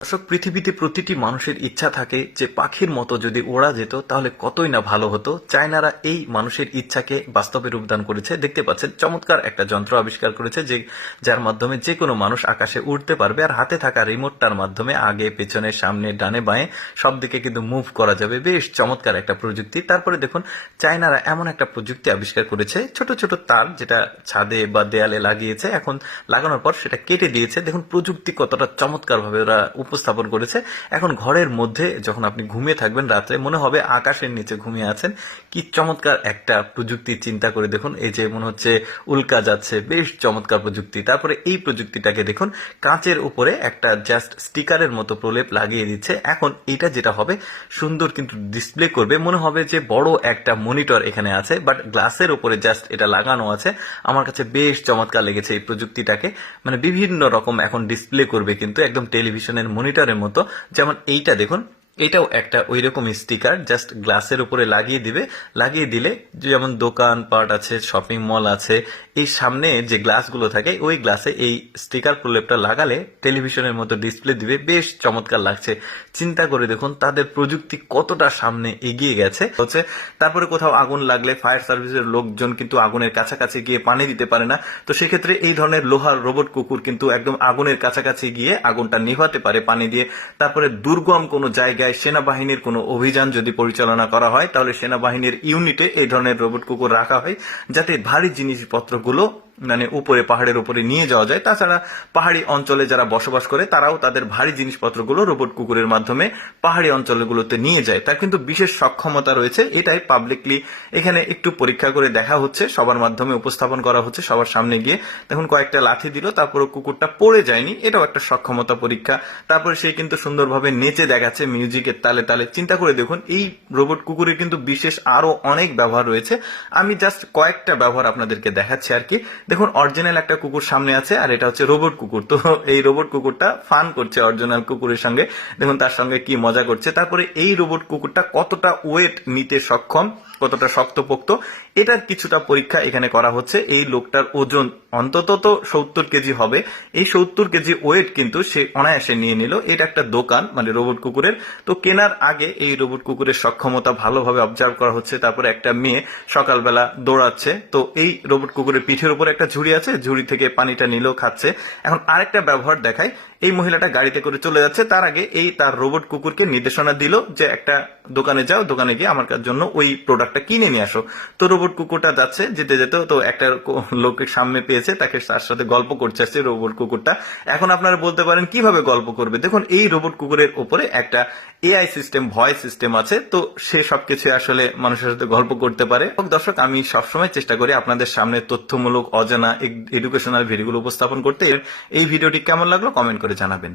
দর্শক, পৃথিবীতে প্রতিটি মানুষের ইচ্ছা থাকে যে পাখির মতো যদি ওড়া যেত তাহলে কতই না ভালো হতো। চায়নারা এই মানুষের ইচ্ছাকে বাস্তবে রূপদান করেছে। দেখতে পাচ্ছেন চমৎকার একটা যন্ত্র আবিষ্কার করেছে যার মাধ্যমে যে কোনো মানুষ আকাশে উড়তে পারবে, আর হাতে থাকা রিমোটটার মাধ্যমে আগে পেছনে সামনে ডানে বাঁয়ে সব দিকে কিন্তু মুভ করা যাবে। বেশ চমৎকার একটা প্রযুক্তি। তারপরে দেখুন চায়নারা এমন একটা প্রযুক্তি আবিষ্কার করেছে, ছোট ছোট তার যেটা ছাদে বা দেয়ালে লাগিয়েছে, এখন লাগানোর পর সেটা কেটে দিয়েছে। দেখুন প্রযুক্তি কতটা চমৎকার ভাবে ওরা উপস্থাপন করেছে। এখন ঘরের মধ্যে যখন আপনি ঘুমিয়ে থাকবেন রাত্রে, মনে হবে আকাশের নিচে ঘুমিয়ে আছেন। কি চমৎকার একটা প্রযুক্তি, চিন্তা করে দেখুন। এই যে মনে হচ্ছে উল্কা যাচ্ছে, বেশ চমৎকার প্রযুক্তি। তারপরে এই প্রযুক্তিটাকে দেখুন কাঁচের উপরে একটা জাস্ট স্টিকারের মতো প্রলেপ লাগিয়ে দিচ্ছে। এখন এটা যেটা হবে সুন্দর কিন্তু ডিসপ্লে করবে, মনে হবে যে বড় একটা মনিটর এখানে আছে, বাট গ্লাসের উপরে জাস্ট এটা লাগানো আছে। আমার কাছে বেশ চমৎকার লেগেছে এই প্রযুক্তিটাকে। মানে বিভিন্ন রকম এখন ডিসপ্লে করবে কিন্তু একদম টেলিভিশনের মনিটরের মতো। যেমন এইটা দেখুন, এটাও একটা ওই রকম স্টিকার, জাস্ট গ্লাসের উপরে লাগিয়ে দিবে। লাগিয়ে দিলে যেমন দোকান পাট আছে, শপিং মল আছে, এই সামনে যে গ্লাসগুলো থাকে ওই গ্লাসে এই স্টিকার প্রলেপটা লাগালে টেলিভিশনের মতো ডিসপ্লে দিবে। বেশ চমৎকার লাগছে। চিন্তা করে দেখুন তাদের প্রযুক্তি কতটা সামনে এগিয়ে গেছে হচ্ছে। তারপরে কোথাও আগুন লাগলে ফায়ার সার্ভিসের লোকজন কিন্তু আগুনের কাছাকাছি গিয়ে পানি দিতে পারে না, তো সেক্ষেত্রে এই ধরনের লোহার রোবট কুকুর কিন্তু একদম আগুনের কাছাকাছি গিয়ে আগুনটা নিভাতে পারে পানি দিয়ে। তারপরে দুর্গম কোনো জায়গায় সেনাবাহিনীর কোনো অভিযান যদি পরিচালনা করা হয়, তাহলে সেনাবাহিনীর ইউনিটে এই ধরনের রোবট কুকুর রাখা হয়, যাতে ভারী জিনিসপত্রগুলো মানে উপরে পাহাড়ের উপরে নিয়ে যাওয়া যায়। তাছাড়া পাহাড়ি অঞ্চলে যারা বসবাস করে তারাও তাদের ভারী জিনিসপত্রগুলো রোবট কুকুরের মাধ্যমে পাহাড়ি অঞ্চলগুলোতে নিয়ে যায়। তার কিন্তু বিশেষ সক্ষমতা রয়েছে। এটাই পাবলিকলি এখানে একটু পরীক্ষা করে দেখা হচ্ছে, সবার মাধ্যমে উপস্থাপন করা হচ্ছে, সবার সামনে গিয়ে। দেখুন কয়েকটা লাথি দিল, তারপরে কুকুরটা পড়ে যায়নি, এটাও একটা সক্ষমতা পরীক্ষা। তারপরে সে কিন্তু সুন্দরভাবে নেচে দেখাচ্ছে মিউজিকের তালে তালে। চিন্তা করে দেখুন এই রোবট কুকুরের কিন্তু বিশেষ আরো অনেক ব্যবহার রয়েছে। আমি জাস্ট কয়েকটা ব্যবহার আপনাদেরকে দেখাচ্ছি আর কি। দেখুন অরিজিনাল একটা কুকুর সামনে আছে, আর এটা হচ্ছে রোবট কুকুর। তো এই রোবট কুকুরটা ফান করছে অরিজিনাল কুকুরের সঙ্গে। দেখুন তার সঙ্গে কি মজা করছে। তারপরে এই রোবট কুকুরটা কতটা ওয়েট নিতে সক্ষম, কতটা শক্তপোক্ত, এটার কিছুটা পরীক্ষা এখানে করা হচ্ছে। এই লোকটার ওজন অন্তত তো 70 কেজি হবে। এই 70 কেজি ওয়েট কিন্তু সে অনায়াসে নিয়ে নিল। এটা একটা দোকান মানে রোবট কুকুরের। তো কেনার আগে এই রোবট কুকুরের সক্ষমতা ভালোভাবে অবজার্ভ করা হচ্ছে। তারপরে একটা মেয়ে সকালবেলা দৌড়াচ্ছে, তো এই রোবট কুকুরের পিঠের উপর একটা ঝুড়ি আছে, ঝুড়ি থেকে পানিটা নিল, খাচ্ছে। এখন আরেকটা ব্যবহার দেখায়। এই মহিলাটা গাড়িতে করে চলে যাচ্ছে, তার আগে এই তার রোবট কুকুরকে নির্দেশনা দিল যে একটা দোকানে যাও, দোকানে গিয়ে আমার জন্য ওই প্রোডাক্টটা কিনে নিয়ে আসো। তো রোবট কুকুরটা যাচ্ছে, যেতে যেতে তো একটা লোকের সামনে পেয়েছে, তাকে তার সাথে গল্প করছে আসছে রোবট কুকুরটা। এখন আপনারা বলতে পারেন কিভাবে গল্প করবে। দেখুন এই রোবট কুকুরের উপরে একটা এআই সিস্টেম, ভয়েস সিস্টেম আছে, তো সে সবকিছু আসলে মানুষের সাথে গল্প করতে পারে। দর্শক, আমি সবসময় চেষ্টা করি আপনাদের সামনে তথ্যমূলক অজানা এডুকেশনাল ভিডিওগুলো উপস্থাপন করতে। এই ভিডিওটি কেমন লাগলো কমেন্ট করে জানাবেন।